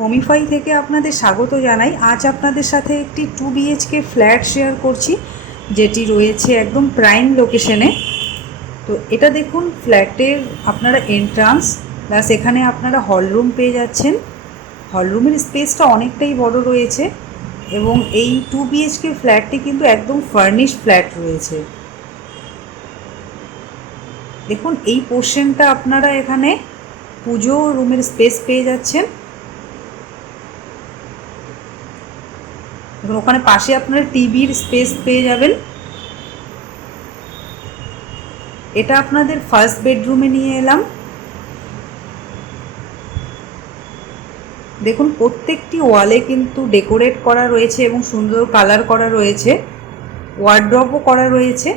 হোমিফাই থেকে আপনাদের স্বাগত জানাই। আজ আপনাদের সাথে একটি 2 BHK ফ্ল্যাট শেয়ার করছি, যেটি রয়েছে একদম প্রাইম লোকেশনে। তো এটা দেখুন, ফ্ল্যাটের আপনারা এন্ট্রান্স প্লাস এখানে আপনারা হলরুম পেয়ে যাচ্ছেন। হলরুমের স্পেসটা অনেকটাই বড় রয়েছে এবং এই 2 BHK ফ্ল্যাটটি কিন্তু একদম ফার্নিশ ফ্ল্যাট রয়েছে। দেখুন, এই পোর্শনটা আপনারা এখানে পুজো রুমের স্পেস পেয়ে যাচ্ছেন। এবং ওখানে পাশে আপনারা টিভির স্পেস পেয়ে যাবেন। এটা আপনাদের ফার্স্ট বেডরুমে নিয়ে এলাম। দেখুন, প্রত্যেকটি ওয়ালে কিন্তু ডেকোরেট করা রয়েছে এবং সুন্দর কালার করা রয়েছে, ওয়ার্ড্রপও করা রয়েছে।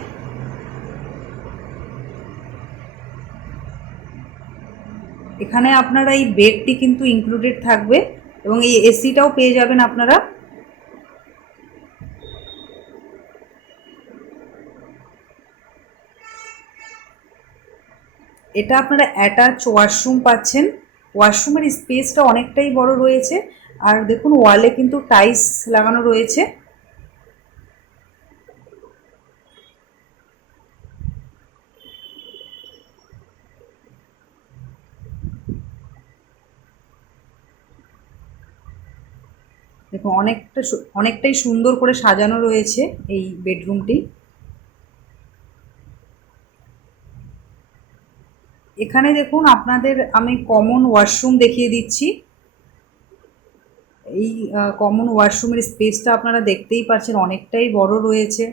এখানে আপনারা এই বেডটি কিন্তু ইনক্লুডেড থাকবে এবং এই এসিটাও পেয়ে যাবেন আপনারা। এটা আপনারা অ্যাটাচ ওয়াশরুম পাচ্ছেন। ওয়াশরুমের স্পেসটা অনেকটাই বড় রয়েছে। আর দেখুন, ওয়ালে কিন্তু টাইলস লাগানো রয়েছে। দেখুন, অনেকটাই সুন্দর করে সাজানো রয়েছে এই বেডরুমটি। এখানে দেখুন, আপনাদের আমি কমন ওয়াশরুম দেখিয়ে দিচ্ছি। এই কমন ওয়াশরুমের স্পেসটা আপনারা দেখতেই পাচ্ছেন, অনেকটাই বড় রয়েছে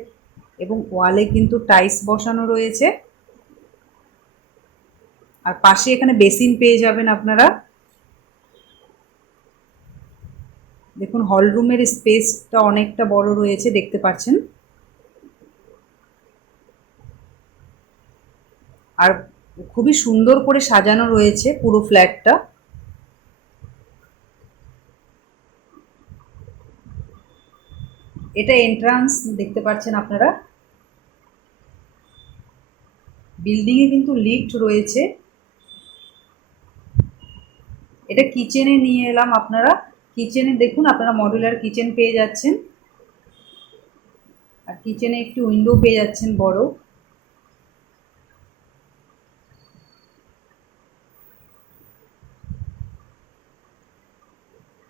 এবং ওয়ালে কিন্তু টাইলস বসানো রয়েছে। আর পাশে এখানে বেসিন পেয়ে যাবেন আপনারা। দেখুন, হলরুমের স্পেসটা অনেকটা বড় রয়েছে, দেখতে পাচ্ছেন। আর খুবই সুন্দর করে সাজানো রয়েছে পুরো ফ্ল্যাটটা। এটা এন্ট্রান্স, দেখতে পাচ্ছেন আপনারা। বিল্ডিংয়ে কিন্তু লিফট রয়েছে। এটা কিচেনে নিয়ে এলাম আপনারা। কিচেনে দেখুন, আপনারা মডুলার কিচেন পেয়ে যাচ্ছেন। আর কিচেনে একটি উইন্ডো পেয়ে যাচ্ছেন বড়।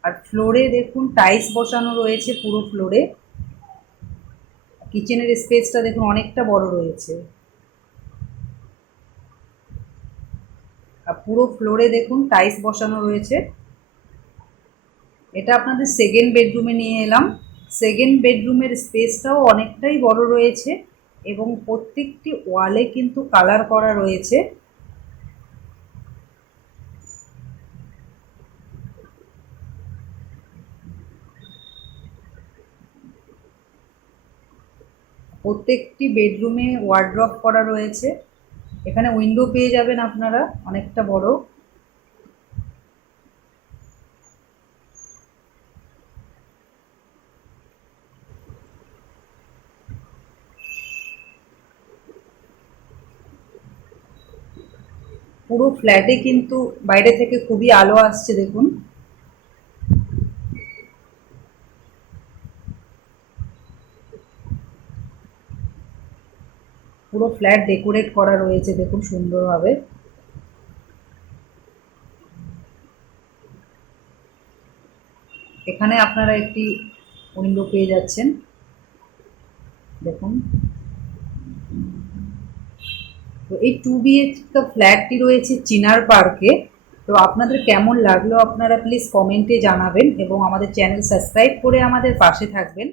আর ফ্লোরে দেখুন টাইলস বসানো রয়েছে পুরো ফ্লোরে। কিচেনের স্পেসটা দেখুন অনেকটা বড় রয়েছে। আর পুরো ফ্লোরে দেখুন টাইলস বসানো রয়েছে। এটা আপনাদের সেকেন্ড বেডরুমে নিয়ে এলাম। সেকেন্ড বেডরুমের স্পেসটাও অনেকটাই বড় রয়েছে এবং প্রত্যেকটি ওয়ালে কিন্তু কালার করা রয়েছে। প্রত্যেকটি বেডরুমে ওয়ার্ড্রপ করা রয়েছে। এখানে উইন্ডো পেয়ে যাবেন আপনারা অনেকটা বড়। পুরো ফ্ল্যাটে কিন্তু বাইরে থেকে খুবই আলো আসছে, দেখুন। পুরো ফ্ল্যাট ডেকোরেট করা রয়েছে, দেখুন সুন্দরভাবে। এখানে আপনারা একটি উইন্ডো পেয়ে যাচ্ছেন, দেখুন। তো এই 2 BHK ফ্ল্যাটটি রয়েছে চিনার পার্কে। তো আপনাদের কেমন লাগলো আপনারা প্লিজ কমেন্টে জানাবেন এবং আমাদের চ্যানেল সাবস্ক্রাইব করে আমাদের পাশে থাকবেন।